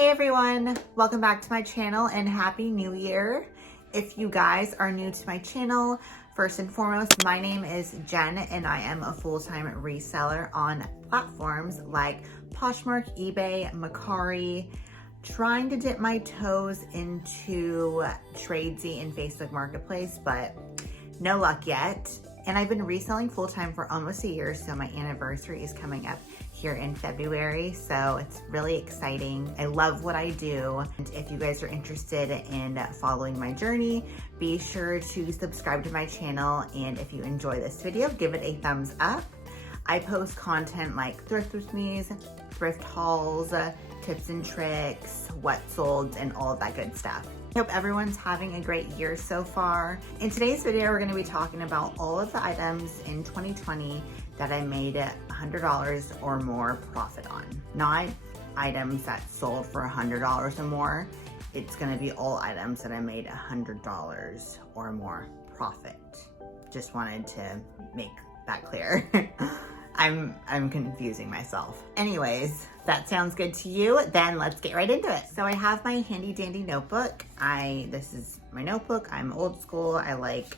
Hey everyone, welcome back to my channel and Happy New Year. If you guys are new to my channel, first and foremost, my name is Jen and I am a full-time reseller on platforms like Poshmark, eBay, Mercari, trying to dip my toes into Tradesy and Facebook Marketplace, but no luck yet. And I've been reselling full-time for almost a year, so my anniversary is coming up here in February, so it's really exciting. I love what I do, and if you guys are interested in following my journey, be sure to subscribe to my channel, and if you enjoy this video, give it a thumbs up. I post content like thrift with me's, thrift hauls, tips and tricks, what sold, and all of that good stuff. I hope everyone's having a great year so far. In today's video, we're going to be talking about all of the items in 2020 that I made $100 or more profit on. Not items that sold for $100 or more. It's going to be all items that I made $100 or more profit. Just wanted to make that clear. I'm confusing myself. Anyways, that sounds good to you, then let's get right into it. So I have my handy dandy notebook. This is my notebook. I'm old school. I like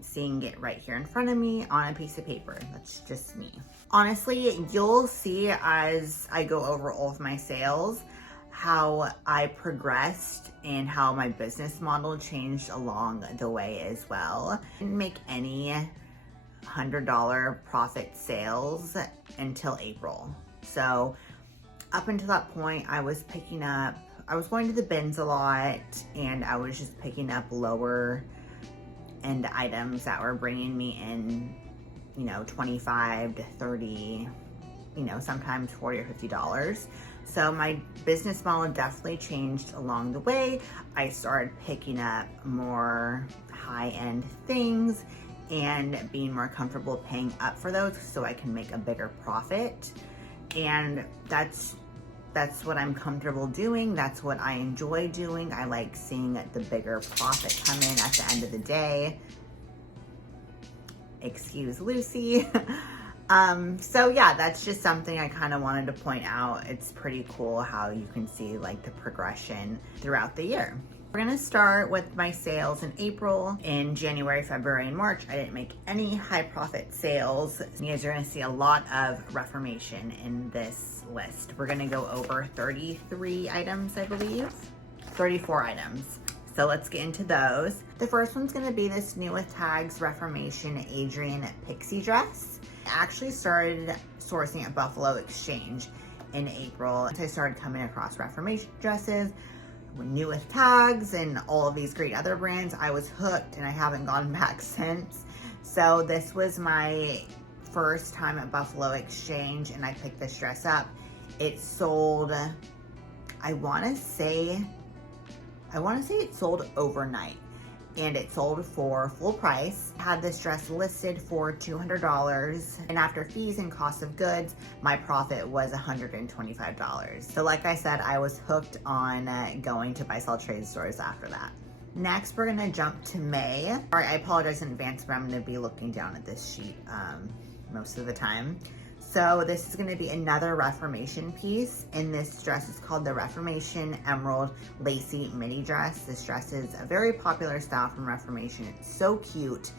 seeing it right here in front of me on a piece of paper. That's just me. Honestly, you'll see as I go over all of my sales, how I progressed and how my business model changed along the way as well. I didn't make any $100 profit sales until April. So up until that point, I was going to the bins a lot, and I was just picking up lower end items that were bringing me in, $25 to $30, sometimes $40 or $50. So my business model definitely changed along the way. I started picking up more high-end things and being more comfortable paying up for those so I can make a bigger profit. And that's what I'm comfortable doing. That's what I enjoy doing. I like seeing the bigger profit come in at the end of the day. Excuse Lucy. So yeah, that's just something I kind of wanted to point out. It's pretty cool how you can see the progression throughout the year. We're gonna start with my sales in April. In January, February, and March, I didn't make any high profit sales. You guys are gonna see a lot of Reformation in this list. We're gonna go over 33 items, I believe. 34 items. So let's get into those. The first one's gonna be this new with tags Reformation Adrian Pixie dress. I actually started sourcing at Buffalo Exchange in April. I started coming across Reformation dresses, new with tags, and all of these great other brands. I was hooked and I haven't gone back since. So this was my first time at Buffalo Exchange and I picked this dress up. It sold, I want to say it sold overnight, and it sold for full price. I had this dress listed for $200, and after fees and cost of goods, my profit was $125. So like I said, I was hooked on going to buy-sell trade stores after that. Next, we're gonna jump to May. All right, I apologize in advance, but I'm gonna be looking down at this sheet most of the time. So this is gonna be another Reformation piece, and this dress is called the Reformation Emerald Lacy Mini Dress. This dress is a very popular style from Reformation. It's so cute,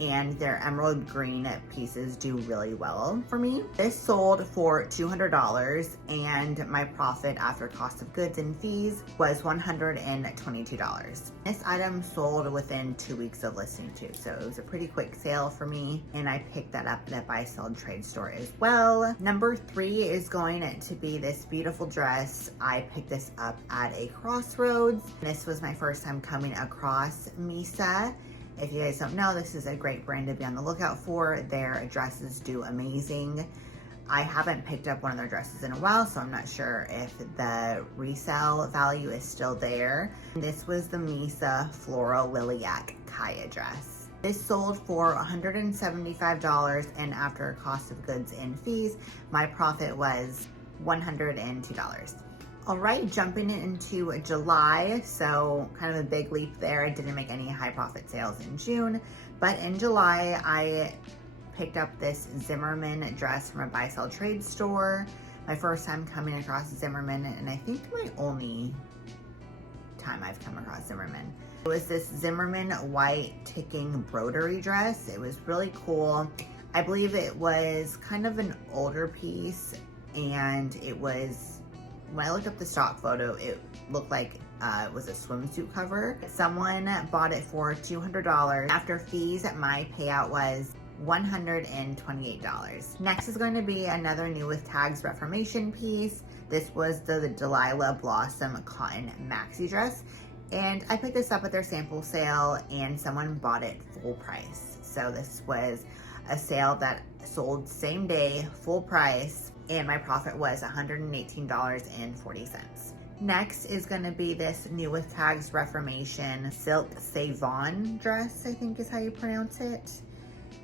and their emerald green pieces do really well for me. This sold for $200, and my profit after cost of goods and fees was $122. This item sold within 2 weeks of listing too, so it was a pretty quick sale for me, and I picked that up at a buy-sell trade store as well. Number 3 is going to be this beautiful dress. I picked this up at a Crossroads. This was my first time coming across Misa. If you guys don't know, this is a great brand to be on the lookout for. Their dresses do amazing. I haven't picked up one of their dresses in a while, so I'm not sure if the resale value is still there. This was the Misa Floral Lilac Kaya dress. This sold for $175, and after cost of goods and fees, my profit was $102. All right, jumping into July, so kind of a big leap there. I didn't make any high profit sales in June, but in July, I picked up this Zimmerman dress from a buy-sell trade store. my first time coming across Zimmerman, and I think my only time I've come across Zimmerman. It was this Zimmerman white ticking broderie dress. It was really cool. I believe it was kind of an older piece, and it was, when I looked up the stock photo, it looked like it was a swimsuit cover. Someone bought it for $200. After fees, my payout was $128. Next is going to be another new with tags Reformation piece. This was the Delilah Blossom cotton maxi dress, and I picked this up at their sample sale, and someone bought it full price. So this was a sale that sold same day, full price, and my profit was $118.40. Next is going to be this new with tags Reformation silk Savon dress, I think is how you pronounce it.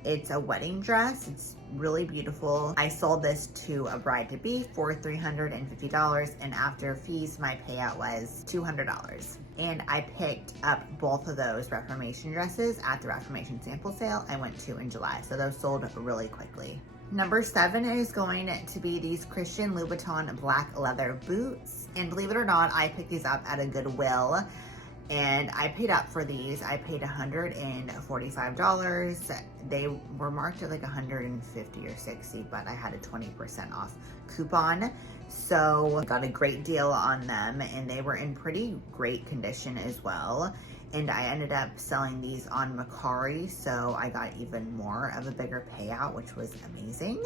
It's a wedding dress. It's really beautiful. I sold this to a bride-to-be for $350, and after fees, my payout was $200. And I picked up both of those Reformation dresses at the Reformation sample sale I went to in July, so those sold really quickly. Number 7 is going to be these Christian Louboutin black leather boots. And believe it or not, I picked these up at a Goodwill, and I paid up for these. I paid $145. They were marked at like $150 or $60, but I had a 20% off coupon. So I got a great deal on them, and they were in pretty great condition as well. And I ended up selling these on Mercari, so I got even more of a bigger payout, which was amazing.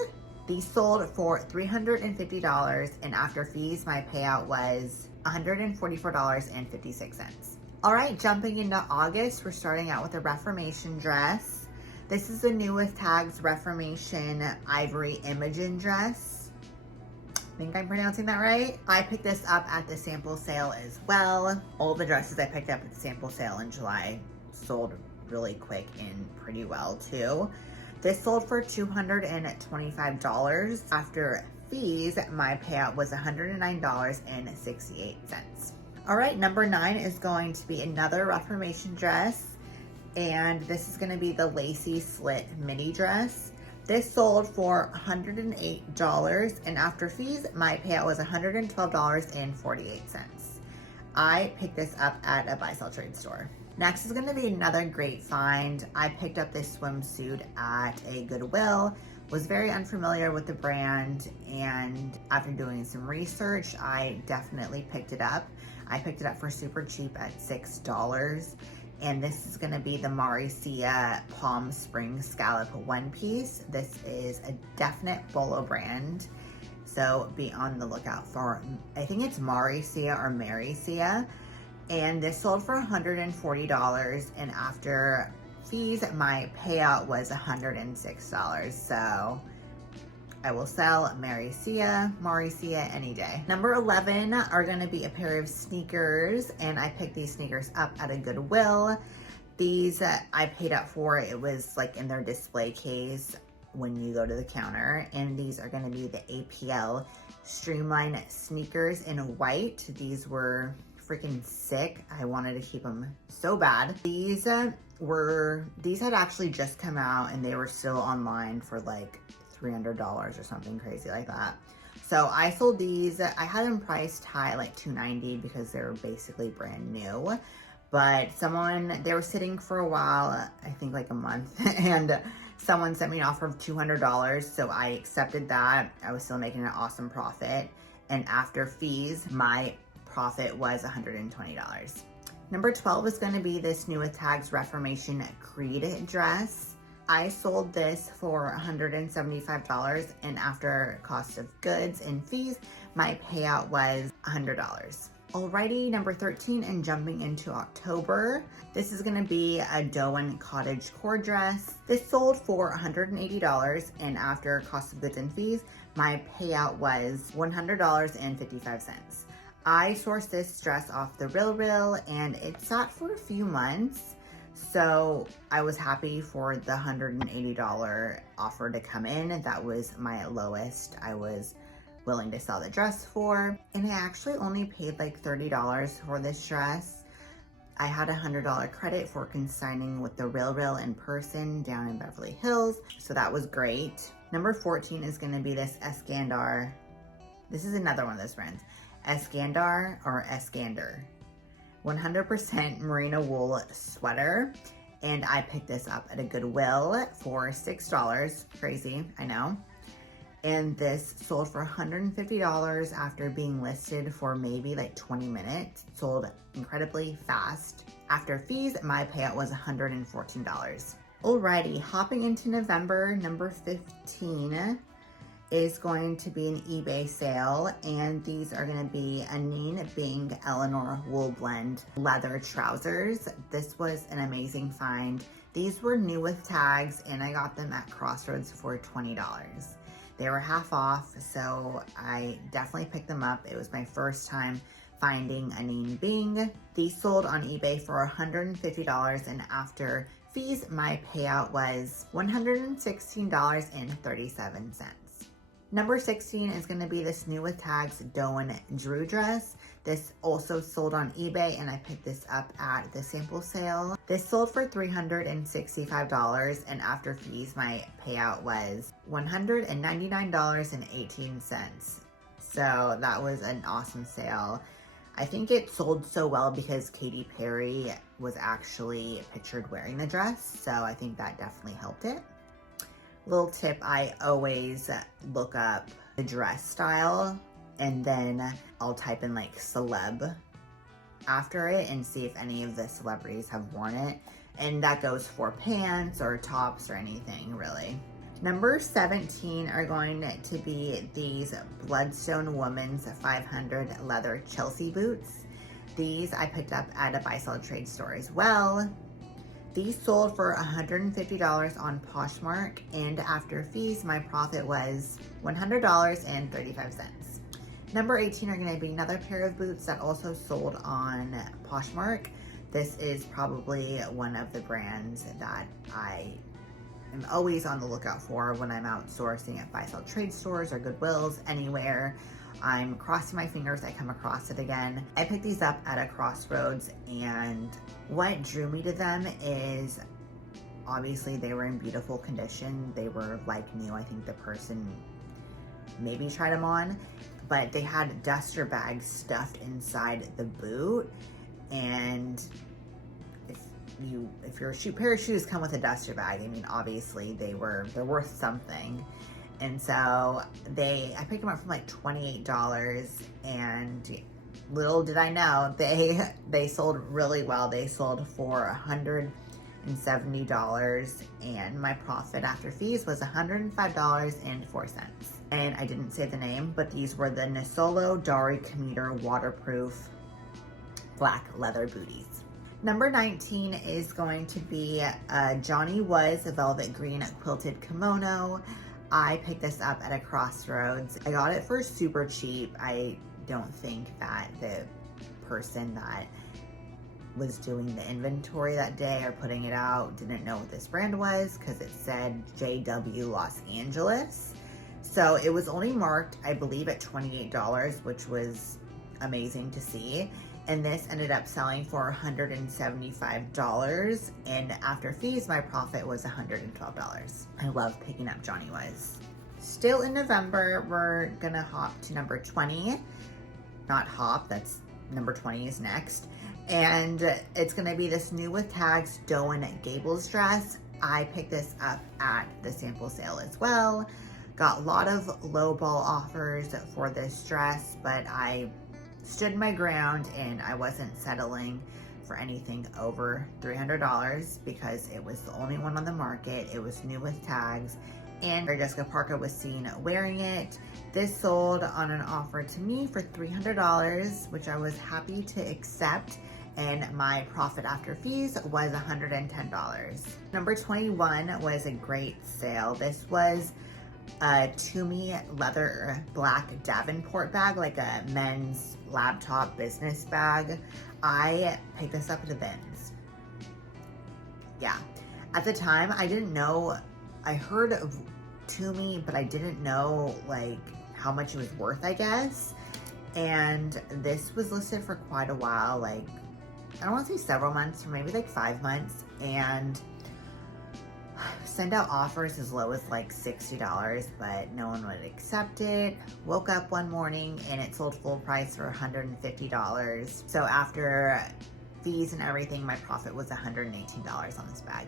These sold for $350, and after fees, my payout was $144.56. All right, jumping into August, we're starting out with a Reformation dress. This is the new with tags Reformation Ivory Imogen dress. I think I'm pronouncing that right. I picked this up at the sample sale as well. All the dresses I picked up at the sample sale in July sold really quick and pretty well too. This sold for $225. After fees, my payout was $109.68. All right, number 9 is going to be another Reformation dress, and this is going to be the Lacy slit midi dress. This sold for $108, and after fees, my payout was $112.48. I picked this up at a buy sell trade store. Next is going to be another great find. I picked up this swimsuit at a Goodwill. Was very unfamiliar with the brand, and after doing some research, I definitely picked it up. I picked it up for super cheap at $6, and this is going to be the Maricia Palm Springs Scallop one piece. This is a definite Bolo brand, so be on the lookout for, I think it's Maricia or Maricia, and this sold for $140, and after fees, my payout was $106, so I will sell Maricia any day. Number 11 are gonna be a pair of sneakers, and I picked these sneakers up at a Goodwill. These I paid up for, it was like in their display case when you go to the counter, and these are gonna be the APL Streamline sneakers in white. These were freaking sick. I wanted to keep them so bad. These had actually just come out, and they were still online for like $300 or something crazy like that. So I sold these. I had them priced high, like $290, because they were basically brand new. But they were sitting for a while, I think like a month, and someone sent me an offer of $200, so I accepted that. I was still making an awesome profit, and after fees, my profit was $120. Number 12 is going to be this new with tags Reformation Creed dress. I sold this for $175, and after cost of goods and fees, my payout was $100. Alrighty, number 13, and jumping into October, this is gonna be a Doan cottage core dress. This sold for $180, and after cost of goods and fees, my payout was $100.55. I sourced this dress off the RealReal, and it sat for a few months. So I was happy for the $180 offer to come in. That was my lowest I was willing to sell the dress for. And I actually only paid like $30 for this dress. I had a $100 credit for consigning with the RealReal in person down in Beverly Hills. So that was great. Number 14 is gonna be this Escandar This is another one of those brands. Escandar or Escander. 100% merino wool sweater. And I picked this up at a Goodwill for $6. Crazy, I know. And this sold for $150 after being listed for maybe like 20 minutes. Sold incredibly fast. After fees, my payout was $114. Alrighty, hopping into November, number 15 is going to be an eBay sale, and these are going to be Anine Bing Eleanor Wool Blend leather trousers. This was an amazing find. These were new with tags, and I got them at Crossroads for $20. They were half off, so I definitely picked them up. It was my first time finding Anine Bing. These sold on eBay for $150, and after fees, my payout was $116.37. Number 16 is going to be this new with tags Doan Drew dress. This also sold on eBay, and I picked this up at the sample sale. This sold for $365, and after fees, my payout was $199.18. So that was an awesome sale. I think it sold so well because Katy Perry was actually pictured wearing the dress, so I think that definitely helped it. Little tip, I always look up the dress style and then I'll type in like celeb after it and see if any of the celebrities have worn it. And that goes for pants or tops or anything really. Number 17 are going to be these Bloodstone Woman's 500 leather Chelsea boots. These I picked up at a buy-sell trade store as well. These sold for $150 on Poshmark, and after fees, my profit was $100.35. Number 18 are going to be another pair of boots that also sold on Poshmark. This is probably one of the brands that I am always on the lookout for when I'm out sourcing at buy-sell trade stores or Goodwills, anywhere. I'm crossing my fingers I come across it again. I picked these up at a Crossroads, and what drew me to them is obviously they were in beautiful condition. They were like new. I think the person maybe tried them on, but they had duster bags stuffed inside the boot, and if your pair of shoes come with a duster bag, I mean, obviously they're worth something. And so I picked them up for like $28, and little did I know, they sold really well. They sold for $170, and my profit after fees was $105.04. And I didn't say the name, but these were the Nisolo Dari Commuter waterproof black leather booties. Number 19 is going to be Johnny Was velvet green quilted kimono. I picked this up at a Crossroads. I got it for super cheap. I don't think that the person that was doing the inventory that day or putting it out didn't know what this brand was, because it said JW Los Angeles. So it was only marked, I believe, at $28, which was amazing to see. And this ended up selling for $175, and after fees, my profit was $112. I love picking up Johnny Was. Still in November, we're gonna hop to number 20. Not hop, that's number 20 is next. And it's gonna be this new with tags Doan Gables dress. I picked this up at the sample sale as well. Got a lot of lowball offers for this dress, but I stood my ground and I wasn't settling for anything over $300 because it was the only one on the market. It was new with tags, and Jessica Parker was seen wearing it. This sold on an offer to me for $300, which I was happy to accept, and my profit after fees was $110. Number 21 was a great sale. This was a Toomey leather black Davenport bag, like a men's laptop business bag. I picked this up at the bins. Yeah, at the time I didn't know, I heard of Toomey, but I didn't know like how much it was worth, I guess. And this was listed for quite a while, like I don't want to say several months, or maybe like 5 months. And send out offers as low as like $60, but no one would accept it. Woke up one morning and it sold full price for $150. So after fees and everything, my profit was $118 on this bag.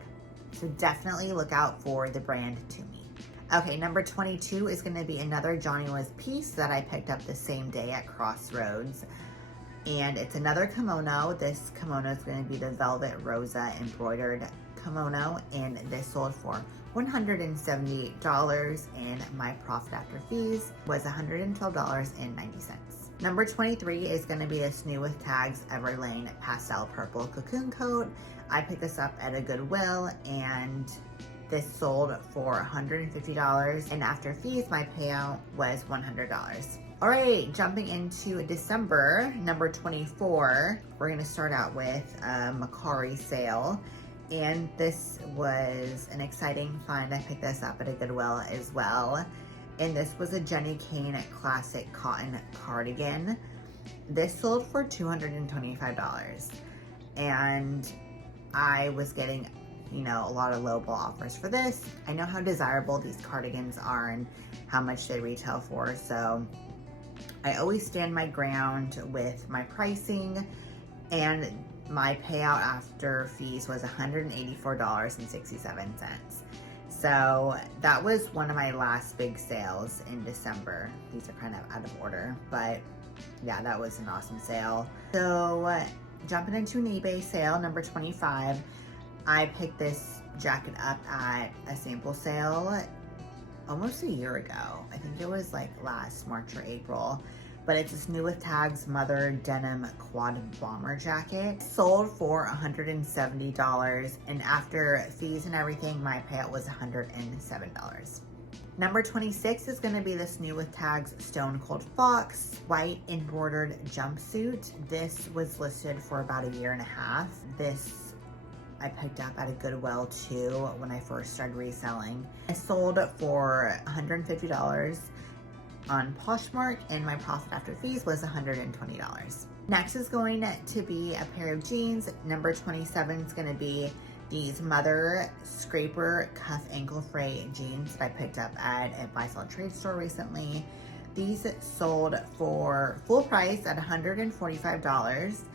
So definitely look out for the brand To Me. Okay, number 22 is going to be another Johnny Was piece that I picked up the same day at Crossroads. And it's another kimono. This kimono is going to be the Velvet Rosa embroidered kimono, and this sold for $178, and my profit after fees was $112.90. Number 23 is going to be this New with Tags Everlane Pastel Purple Cocoon Coat. I picked this up at a Goodwill, and this sold for $150, and after fees, my payout was $100. All right, jumping into December, number 24, we're gonna start out with a Mercari sale. And this was an exciting find. I picked this up at a Goodwill as well. And this was a Jenny Kane classic cotton cardigan. This sold for $225. And I was getting, you know, a lot of lowball offers for this. I know how desirable these cardigans are and how much they retail for. So I always stand my ground with my pricing, and my payout after fees was $184.67. So that was one of my last big sales in December. These are kind of out of order, but yeah, that was an awesome sale. So jumping into an eBay sale, number 25, I picked this jacket up at a sample sale almost a year ago. I think it was like last March or April, but it's this New with Tags Mother Denim Quad Bomber Jacket. Sold for $170, and after fees and everything, my payout was $107. Number 26 is gonna be this New with Tags Stone Cold Fox white embroidered jumpsuit. This was listed for about a year and a half. This I picked up at a Goodwill too when I first started reselling. I sold for $150 on Poshmark, and my profit after fees was $120. Next is going to be a pair of jeans. Number 27 is going to be these Mother Scraper Cuff Ankle Fray jeans that I picked up at a buy-sell trade store recently. These sold for full price at $145.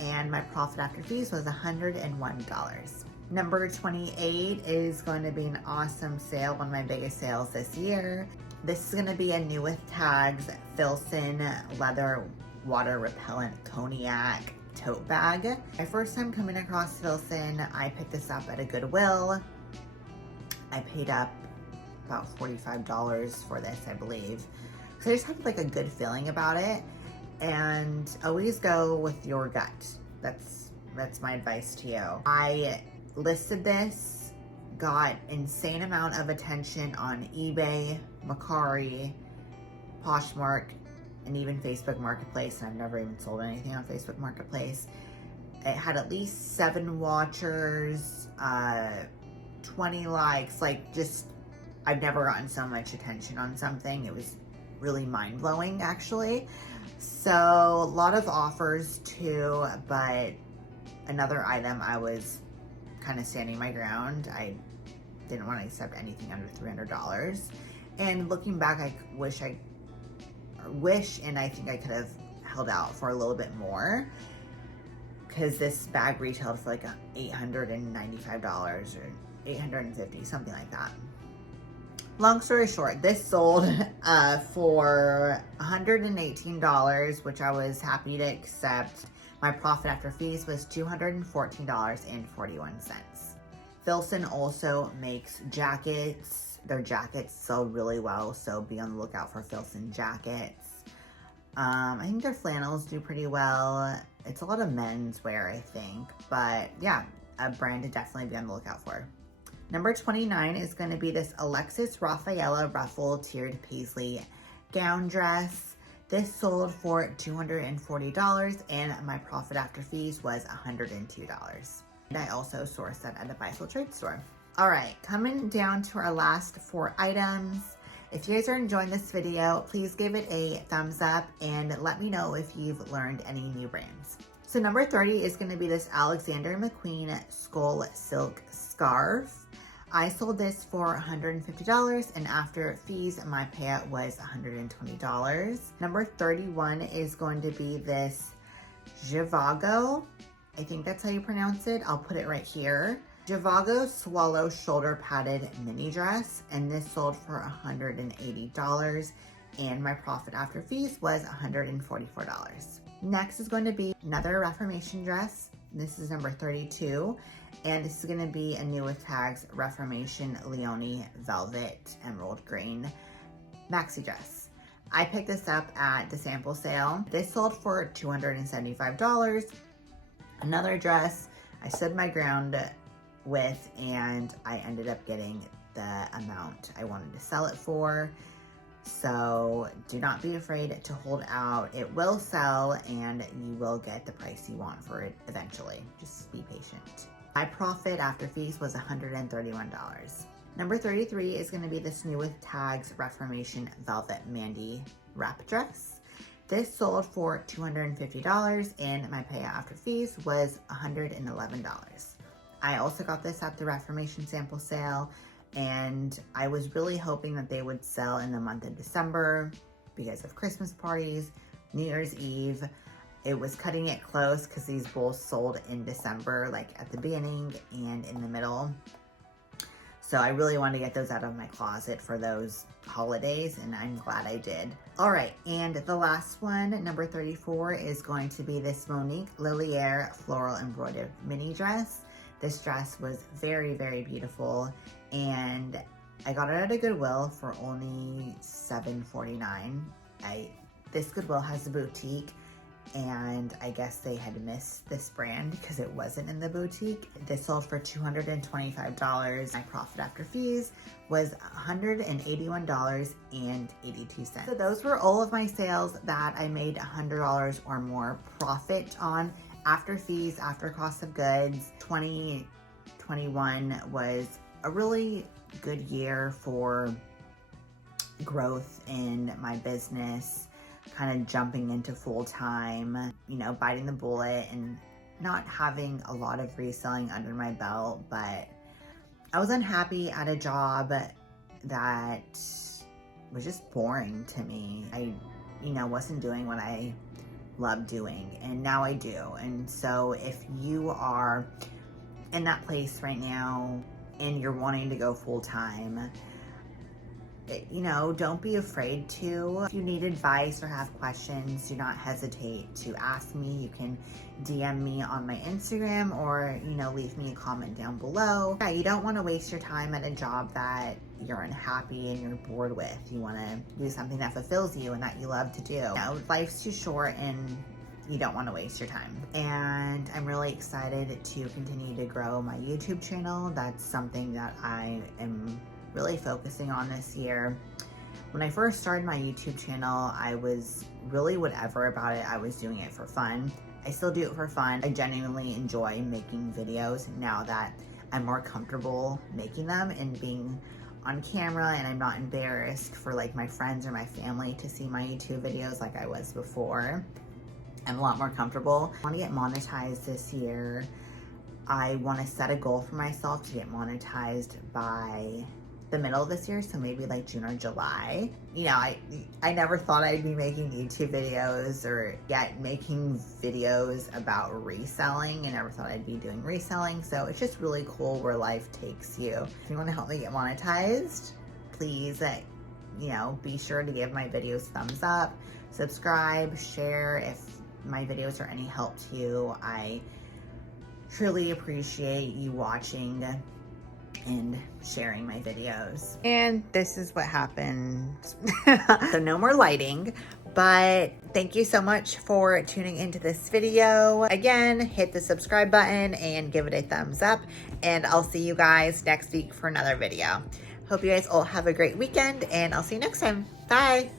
And my profit after fees was $101. Number 28 is going to be an awesome sale, one of my biggest sales this year. This is going to be a New with Tags Filson leather water repellent cognac tote bag. My first time coming across Filson, I picked this up at a Goodwill. I paid up about $45 for this, I believe. So I just had like a good feeling about it. And always go with your gut. That's my advice to you. I listed this, got insane amount of attention on eBay, Mercari, Poshmark, and even Facebook Marketplace. And I've never even sold anything on Facebook Marketplace. It had at least 7 watchers, 20 likes, like just, I've never gotten so much attention on something. It was really mind-blowing actually. So a lot of offers too, but another item I was kind of standing my ground. I didn't want to accept anything under $300. And looking back, I wish and I think I could have held out for a little bit more, because this bag retailed for like $895 or $850, something like that. Long story short, this sold for $118, which I was happy to accept. My profit after fees was $214.41. Filson also makes jackets. Their jackets sell really well, so be on the lookout for Filson jackets. I think their flannels do pretty well. It's a lot of men's wear, I think, but yeah, a brand to definitely be on the lookout for. Number 29 is going to be this Alexis Rafaela ruffle tiered paisley gown dress. This sold for $240, and my profit after fees was $102. And I also sourced that at a buy-sell trade store. All right, coming down to our last 4 items. If you guys are enjoying this video, please give it a thumbs up and let me know if you've learned any new brands. So number 30 is going to be this Alexander McQueen skull silk scarf. I sold this for $150, and after fees, my payout was $120. Number 31 is going to be this Zhivago. I think that's how you pronounce it. I'll put it right here. Zhivago Swallow Shoulder Padded Mini Dress, and this sold for $180, and my profit after fees was $144. Next is going to be another Reformation dress. This is number 32, and this is going to be a new with tags Reformation Leone Velvet Emerald Green maxi dress. I picked this up at the sample sale. This sold for $275. Another dress I stood my ground with, and I ended up getting the amount I wanted to sell it for. So do not be afraid to hold out. It will sell, and you will get the price you want for it eventually. Just be patient. My profit after fees was $131. Number 33 is going to be this new with tags Reformation Velvet Mandy wrap dress. This sold for $250, and my payout after fees was $111. I also got this at the Reformation sample sale, and I was really hoping that they would sell in the month of December because of Christmas parties, New Year's Eve. It was cutting it close because these both sold in December, like at the beginning and in the middle. So I really wanted to get those out of my closet for those holidays, and I'm glad I did. All right, and the last one, number 34, is going to be this Monique Liliere Floral Embroidered Mini Dress. This dress was very, very beautiful, and I got it at a Goodwill for only $7.49. This Goodwill has a boutique, and I guess they had missed this brand because it wasn't in the boutique. This sold for $225. My profit after fees was $181.82. So those were all of my sales that I made $100 or more profit on after fees, after cost of goods. 2021 was a really good year for growth in my business, kind of jumping into full-time, you know, biting the bullet and not having a lot of reselling under my belt. But I was unhappy at a job that was just boring to me. I, you know, wasn't doing what I love doing, and now I do. And so if you are in that place right now and you're wanting to go full-time, you know, don't be afraid to. If you need advice or have questions, do not hesitate to ask me. You can DM me on my Instagram, or, you know, leave me a comment down below. Yeah, you don't want to waste your time at a job that you're unhappy and you're bored with. You want to do something that fulfills you and that you love to do. You know, life's too short, and you don't want to waste your time. And I'm really excited to continue to grow my YouTube channel. That's something that I am really focusing on this year. When I first started my YouTube channel, I was really whatever about it. I was doing it for fun. I still do it for fun. I genuinely enjoy making videos now that I'm more comfortable making them and being on camera, and I'm not embarrassed for like my friends or my family to see my YouTube videos like I was before. I'm a lot more comfortable. I want to get monetized this year. I want to set a goal for myself to get monetized by the middle of this year, so maybe like June or July. You know, I never thought I'd be making YouTube videos or yet making videos about reselling. I never thought I'd be doing reselling. So it's just really cool where life takes you. If you want to help me get monetized, please, you know, be sure to give my videos thumbs up, subscribe, share if my videos are any help to you. I truly appreciate you watching and sharing my videos. And this is what happened. So no more lighting, but thank you so much for tuning into this video. Again, hit the subscribe button and give it a thumbs up, and I'll see you guys next week for another video. Hope you guys all have a great weekend, and I'll see you next time. Bye.